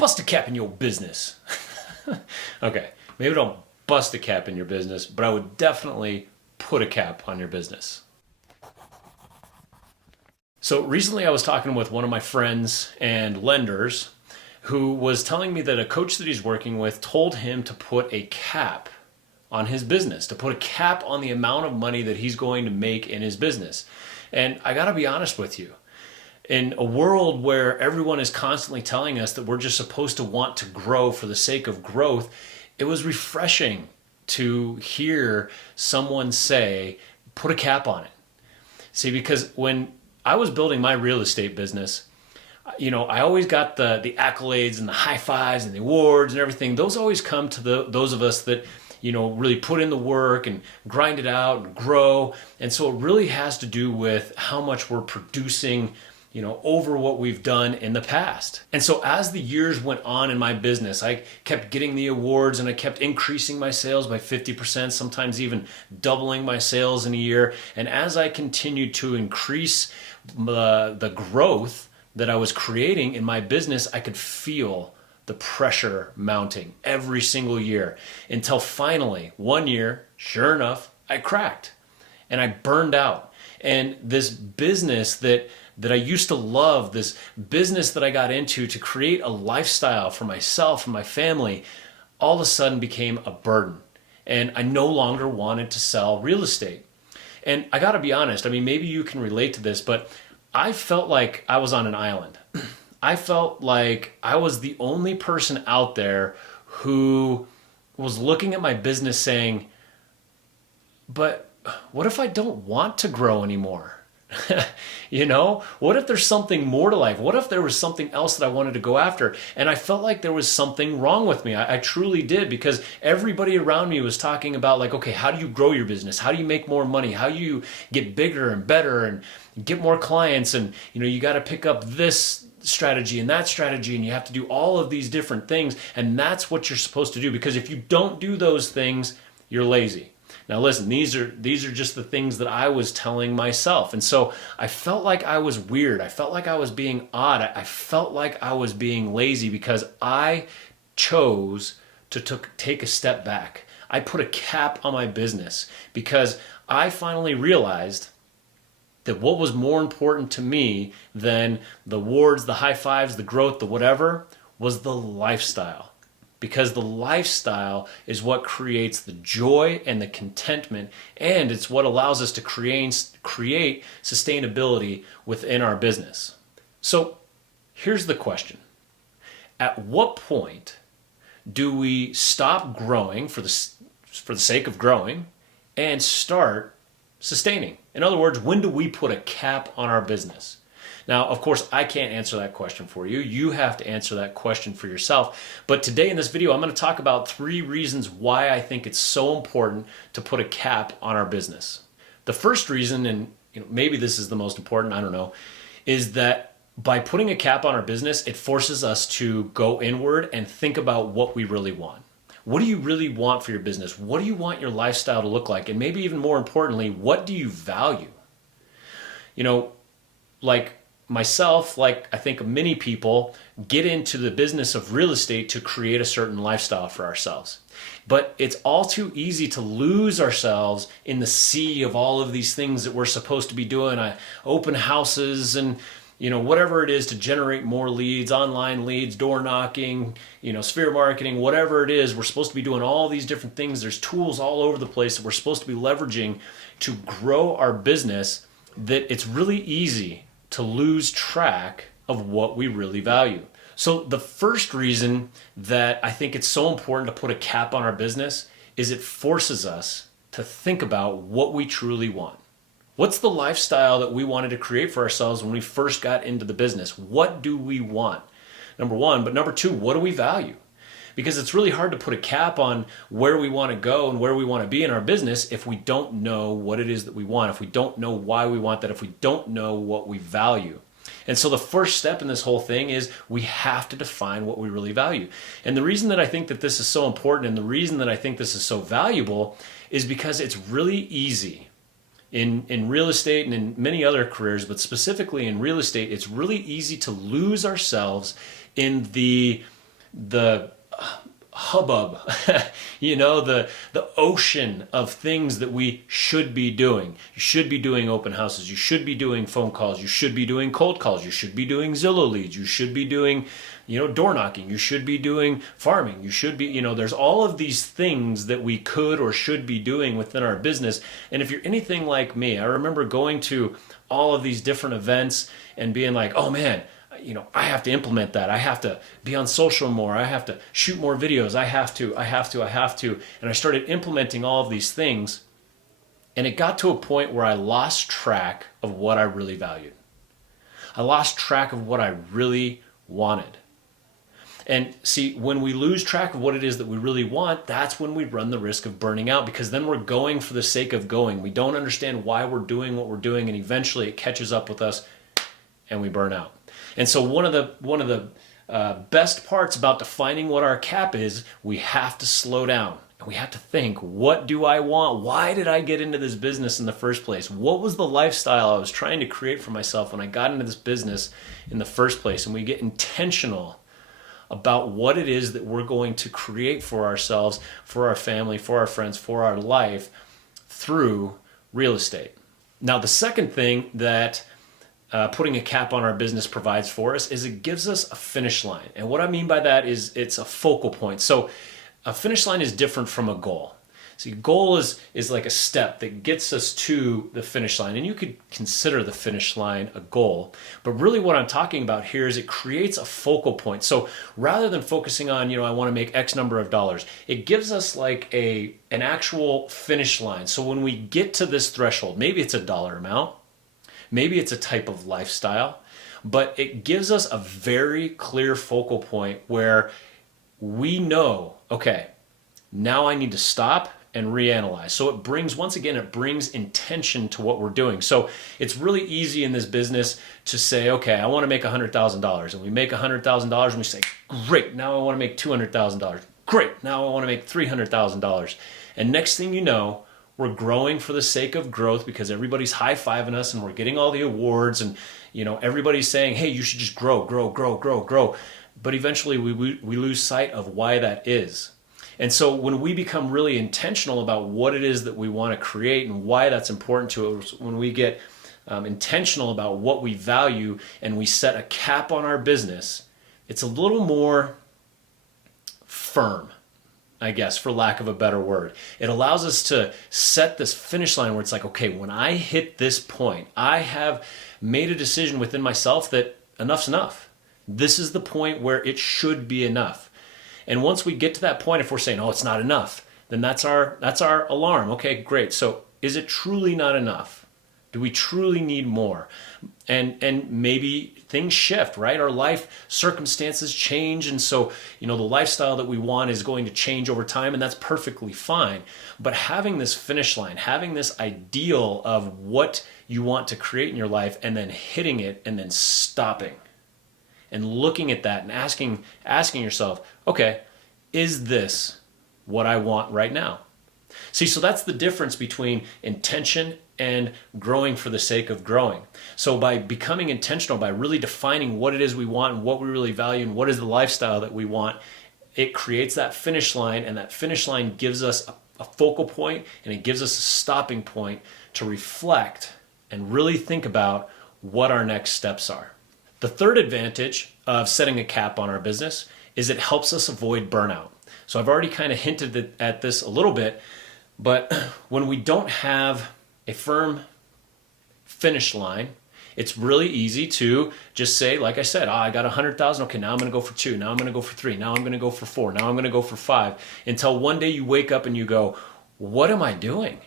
bust a cap in your business. Okay, maybe don't bust a cap in your business, but I would definitely put a cap on your business. So recently I was talking with one of my friends and lenders who was telling me that a coach that he's working with told him to put a cap on his business, to put a cap on the amount of money that he's going to make in his business. And I gotta be honest with you, in a world where everyone is constantly telling us that we're just supposed to want to grow for the sake of growth, it was refreshing to hear someone say, put a cap on it. See, because when I was building my real estate business, I always got the accolades and the high fives and the awards and everything. Those always come to those of us that, really put in the work and grind it out and grow. And so it really has to do with how much we're producing, over what we've done in the past. And so as the years went on in my business, I kept getting the awards and I kept increasing my sales by 50%, sometimes even doubling my sales in a year. And as I continued to increase the growth that I was creating in my business, I could feel the pressure mounting every single year until finally one year, sure enough, I cracked and I burned out. And this business that I used to love, this business that I got into to create a lifestyle for myself and my family, all of a sudden became a burden. And I no longer wanted to sell real estate. And I gotta be honest, maybe you can relate to this, but I felt like I was on an island. I felt like I was the only person out there who was looking at my business saying, but what if I don't want to grow anymore? What if there's something more to life? What if there was something else that I wanted to go after? And I felt like there was something wrong with me. I truly did, because everybody around me was talking about like, okay, how do you grow your business? How do you make more money? How do you get bigger and better and get more clients? And, you got to pick up this strategy and that strategy, and you have to do all of these different things. And that's what you're supposed to do, because if you don't do those things, you're lazy. Now listen, these are just the things that I was telling myself. And so I felt like I was weird. I felt like I was being odd. I felt like I was being lazy because I chose to take a step back. I put a cap on my business because I finally realized that what was more important to me than the awards, the high fives, the growth, the whatever, was the lifestyle. Because the lifestyle is what creates the joy and the contentment, and it's what allows us to create sustainability within our business. So here's the question. At what point do we stop growing for the sake of growing and start sustaining? In other words, when do we put a cap on our business? Now, of course, I can't answer that question for you. You have to answer that question for yourself. But today in this video, I'm going to talk about 3 reasons why I think it's so important to put a cap on our business. The first reason, and maybe this is the most important, I don't know, is that by putting a cap on our business, it forces us to go inward and think about what we really want. What do you really want for your business? What do you want your lifestyle to look like? And maybe even more importantly, what do you value? Like myself, like I think many people, get into the business of real estate to create a certain lifestyle for ourselves. But it's all too easy to lose ourselves in the sea of all of these things that we're supposed to be doing, open houses and whatever it is to generate more leads, online leads, door knocking, sphere marketing, whatever it is. We're supposed to be doing all these different things. There's tools all over the place that we're supposed to be leveraging to grow our business, that it's really easy to lose track of what we really value. So the first reason that I think it's so important to put a cap on our business is it forces us to think about what we truly want. What's the lifestyle that we wanted to create for ourselves when we first got into the business? What do we want? Number one, but number two, what do we value? Because it's really hard to put a cap on where we want to go and where we want to be in our business if we don't know what it is that we want, if we don't know why we want that, if we don't know what we value. And so the first step in this whole thing is we have to define what we really value. And the reason that I think that this is so important, and the reason that I think this is so valuable, is because it's really easy in real estate and in many other careers, but specifically in real estate, it's really easy to lose ourselves in the the hubbub, the ocean of things that we should be doing. You should be doing open houses. You should be doing phone calls. You should be doing cold calls. You should be doing Zillow leads. You should be doing, door knocking. You should be doing farming. You should be, there's all of these things that we could or should be doing within our business. And if you're anything like me, I remember going to all of these different events and being like, oh man, I have to implement that. I have to be on social more. I have to shoot more videos. I have to. And I started implementing all of these things. And it got to a point where I lost track of what I really valued. I lost track of what I really wanted. And see, when we lose track of what it is that we really want, that's when we run the risk of burning out, because then we're going for the sake of going. We don't understand why we're doing what we're doing, and eventually it catches up with us and we burn out. And so one of the best parts about defining what our cap is, we have to slow down and we have to think, what do I want? Why did I get into this business in the first place? What was the lifestyle I was trying to create for myself when I got into this business in the first place? And we get intentional about what it is that we're going to create for ourselves, for our family, for our friends, for our life through real estate. Now, the second thing that putting a cap on our business provides for us is it gives us a finish line. And what I mean by that is it's a focal point. So a finish line is different from a goal. See, a goal is like a step that gets us to the finish line. And you could consider the finish line a goal. But really what I'm talking about here is it creates a focal point. So rather than focusing on, I want to make X number of dollars, it gives us like an actual finish line. So when we get to this threshold, maybe it's a dollar amount, maybe it's a type of lifestyle, but it gives us a very clear focal point where we know, okay, now I need to stop and reanalyze. So it brings intention to what we're doing. So it's really easy in this business to say, okay, I want to make $100,000. And we make $100,000 and we say, great, now I want to make $200,000. Great, now I want to make $300,000. And next thing you know, we're growing for the sake of growth because everybody's high-fiving us and we're getting all the awards and everybody's saying, hey, you should just grow. But eventually we lose sight of why that is. And so when we become really intentional about what it is that we want to create and why that's important to us, when we get intentional about what we value and we set a cap on our business, it's a little more firm, I guess, for lack of a better word. It allows us to set this finish line where it's like, okay, when I hit this point, I have made a decision within myself that enough's enough. This is the point where it should be enough. And once we get to that point, if we're saying, oh, it's not enough, then that's our alarm. Okay, great. So is it truly not enough? Do we truly need more? And maybe things shift, right? Our life circumstances change. And so, the lifestyle that we want is going to change over time, and that's perfectly fine. But having this finish line, having this ideal of what you want to create in your life and then hitting it and then stopping and looking at that and asking yourself, okay, is this what I want right now? See, so that's the difference between intention and growing for the sake of growing. So by becoming intentional, by really defining what it is we want and what we really value and what is the lifestyle that we want, it creates that finish line, and that finish line gives us a focal point, and it gives us a stopping point to reflect and really think about what our next steps are. The third advantage of setting a cap on our business is it helps us avoid burnout. So I've already kind of hinted at this a little bit, but when we don't have a firm finish line, it's really easy to just say, like I said, I got 100,000. Okay, now I'm going to go for 2. Now I'm going to go for 3. Now I'm going to go for 4. Now I'm going to go for 5. Until one day you wake up and you go, what am I doing?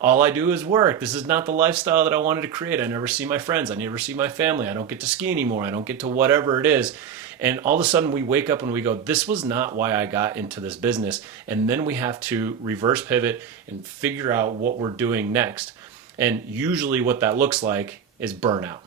All I do is work. This is not the lifestyle that I wanted to create. I never see my friends. I never see my family. I don't get to ski anymore. I don't get to whatever it is. And all of a sudden we wake up and we go, this was not why I got into this business. And then we have to reverse pivot and figure out what we're doing next. And usually what that looks like is burnout.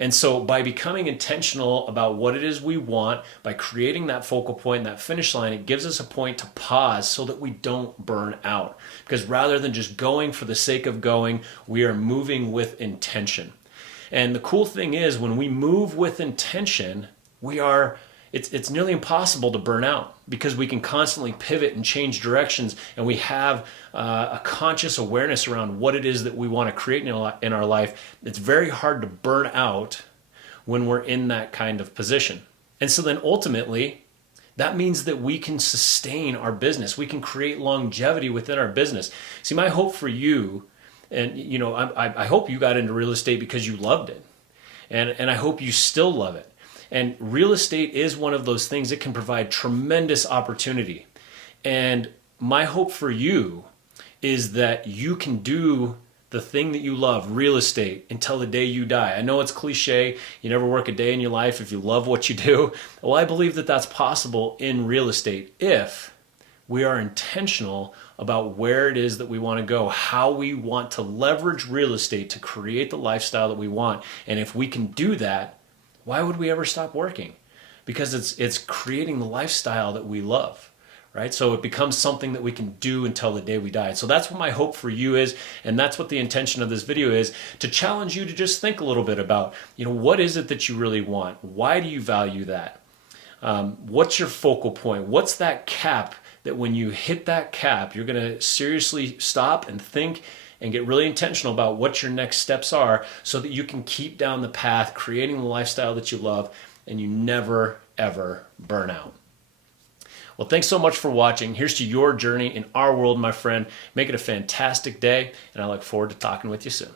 And so by becoming intentional about what it is we want, by creating that focal point, that finish line, it gives us a point to pause so that we don't burn out. Because rather than just going for the sake of going, we are moving with intention. And the cool thing is when we move with intention, we are it's nearly impossible to burn out because we can constantly pivot and change directions, and we have a conscious awareness around what it is that we want to create in our life. It's very hard to burn out when we're in that kind of position. And so then ultimately, that means that we can sustain our business. We can create longevity within our business. See, my hope for you, and I hope you got into real estate because you loved it. And I hope you still love it. And real estate is one of those things that can provide tremendous opportunity. And my hope for you is that you can do the thing that you love, real estate, until the day you die. I know it's cliche. You never work a day in your life if you love what you do. Well, I believe that that's possible in real estate if we are intentional about where it is that we want to go, how we want to leverage real estate to create the lifestyle that we want. And if we can do that, why would we ever stop working? Because it's creating the lifestyle that we love, right? So it becomes something that we can do until the day we die. So that's what my hope for you is, and that's what the intention of this video is, to challenge you to just think a little bit about, what is it that you really want? Why do you value that? What's your focal point? What's that cap that when you hit that cap, you're going to seriously stop and think and get really intentional about what your next steps are so that you can keep down the path, creating the lifestyle that you love, and you never, ever burn out. Well, thanks so much for watching. Here's to your journey in our world, my friend. Make it a fantastic day, and I look forward to talking with you soon.